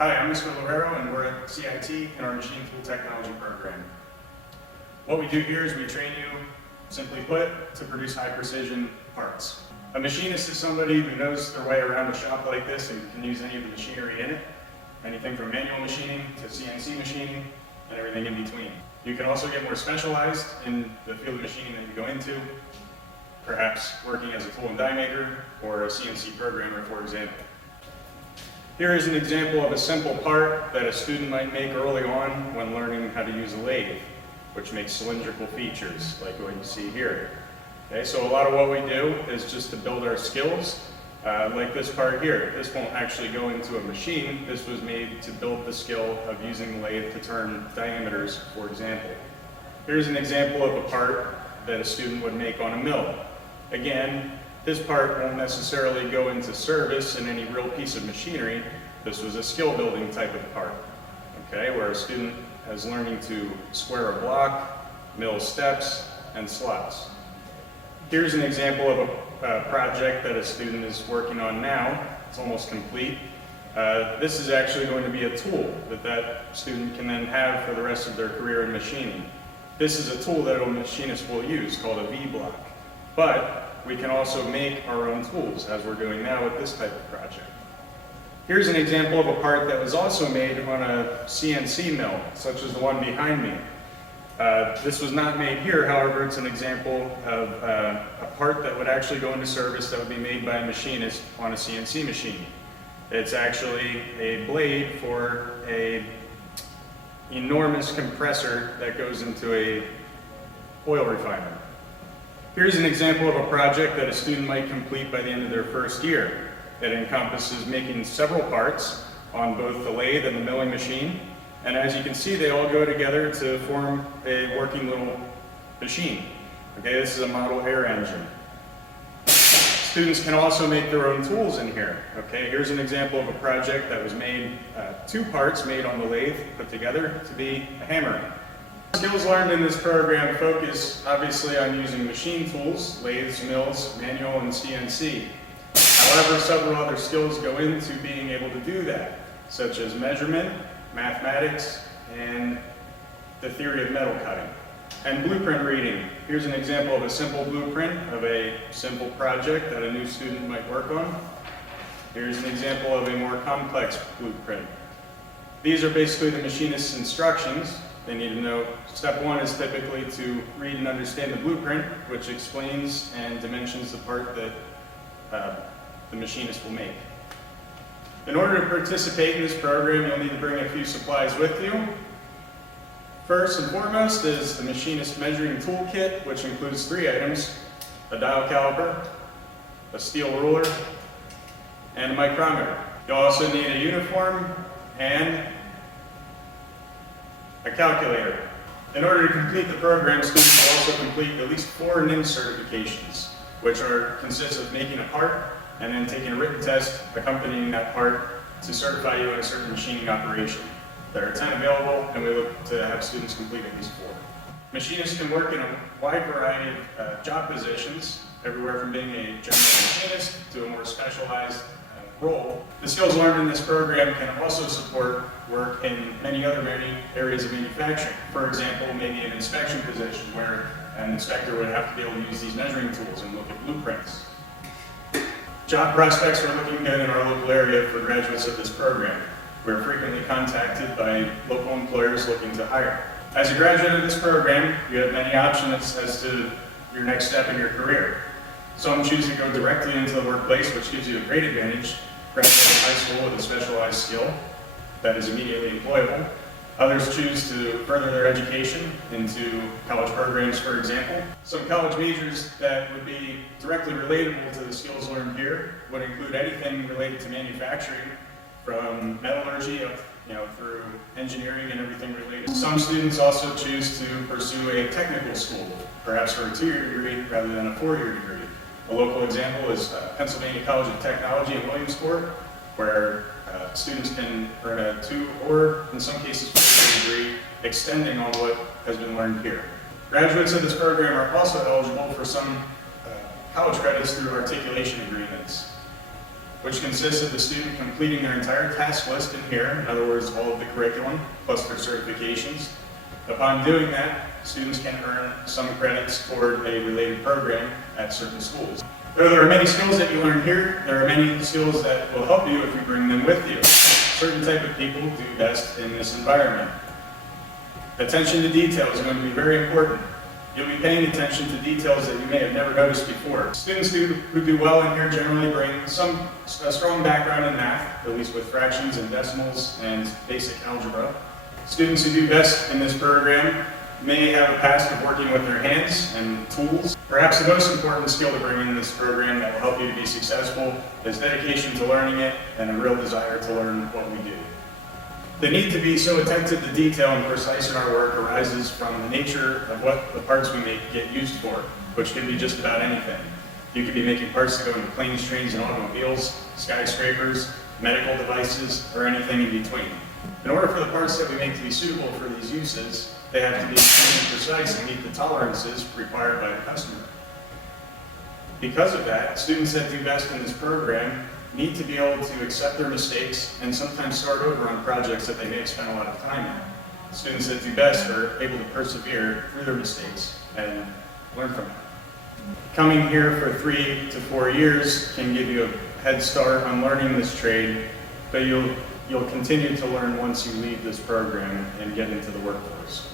Hi, I'm Mr. Loureiro, and we're at CIT in our Machine Tool Technology program. What we do here is we train you, simply put, to produce high-precision parts. A machinist is somebody who knows their way around a shop like this and can use any of the machinery in it, anything from manual machining to CNC machining and everything in between. You can also get more specialized in the field of machining that you go into, perhaps working as a tool and die maker or a CNC programmer, for example. Here is an example of a simple part that a student might make early on when learning how to use a lathe, which makes cylindrical features like what you see here. Okay, so a lot of what we do is just to build our skills, like this part here. This won't actually go into a machine. This was made to build the skill of using the lathe to turn diameters, for example. Here's an example of a part that a student would make on a mill. Again, this part won't necessarily go into service in any real piece of machinery. This was a skill building type of part, okay, where a student is learning to square a block, mill steps, and slots. Here's an example of a project that a student is working on now. It's almost complete. This is actually going to be a tool that student can then have for the rest of their career in machining. This is a tool that a machinist will use called a V-block. But we can also make our own tools, as we're doing now with this type of project. Here's an example of a part that was also made on a CNC mill, such as the one behind me. This was not made here, however, it's an example of a part that would actually go into service that would be made by a machinist on a CNC machine. It's actually a blade for an enormous compressor that goes into a oil refiner. Here's an example of a project that a student might complete by the end of their first year. It encompasses making several parts on both the lathe and the milling machine. And as you can see, they all go together to form a working little machine. Okay, this is a model air engine. Students can also make their own tools in here. Okay, here's an example of a project that was made, two parts made on the lathe, put together to be a hammer. Skills learned in this program focus obviously on using machine tools, lathes, mills, manual, and CNC. However, several other skills go into being able to do that, such as measurement, mathematics, and the theory of metal cutting. And blueprint reading. Here's an example of a simple blueprint of a simple project that a new student might work on. Here's an example of a more complex blueprint. These are basically the machinist's instructions. They need to know, step one is typically to read and understand the blueprint, which explains and dimensions the part that the machinist will make. In order to participate in this program, you'll need to bring a few supplies with you. First and foremost is the machinist measuring toolkit, which includes 3 items: a dial caliper, a steel ruler, and a micrometer. You'll also need a uniform and a calculator. In order to complete the program, students will also complete at least 4 NIM certifications, which consist of making a part and then taking a written test accompanying that part to certify you in a certain machining operation. There are 10 available, and we look to have students complete at least 4. Machinists can work in a wide variety of job positions, everywhere from being a general machinist to a more specialized role. The skills learned in this program can also support work in many areas of manufacturing. For example, maybe an inspection position where an inspector would have to be able to use these measuring tools and look at blueprints. Job prospects are looking good in our local area for graduates of this program. We're frequently contacted by local employers looking to hire. As a graduate of this program, you have many options as to your next step in your career. Some choose to go directly into the workplace, which gives you a great advantage. Graduate high school with a specialized skill that is immediately employable. Others choose to further their education into college programs, for example. Some college majors that would be directly relatable to the skills learned here would include anything related to manufacturing, from metallurgy up, through engineering and everything related. Some students also choose to pursue a technical school, perhaps for a 2-year degree rather than a 4-year degree. A local example is Pennsylvania College of Technology in Williamsport, where students can earn a 2 or, in some cases, 4-year degree, extending on what has been learned here. Graduates of this program are also eligible for some college credits through articulation agreements. which consists of the student completing their entire task list in here, in other words, all of the curriculum, plus their certifications. Upon doing that, students can earn some credits toward a related program at certain schools. Though there are many skills that you learn here, there are many skills that will help you if you bring them with you. Certain type of people do best in this environment. Attention to detail is going to be very important. You'll be paying attention to details that you may have never noticed before. Students who do well in here generally bring a strong background in math, at least with fractions and decimals and basic algebra. Students who do best in this program may have a past of working with their hands and tools. Perhaps the most important skill to bring in this program that will help you to be successful is dedication to learning it and a real desire to learn what we do. The need to be so attentive to detail and precise in our work arises from the nature of what the parts we make get used for, which can be just about anything. You could be making parts that go into planes, trains, and automobiles, skyscrapers, medical devices, or anything in between. In order for the parts that we make to be suitable for these uses, they have to be extremely precise and meet the tolerances required by the customer. Because of that, students that do best in this program need to be able to accept their mistakes and sometimes start over on projects that they may have spent a lot of time in. Students that do best are able to persevere through their mistakes and learn from it. Coming here for 3 to 4 years can give you a head start on learning this trade, but you'll continue to learn once you leave this program and get into the workforce.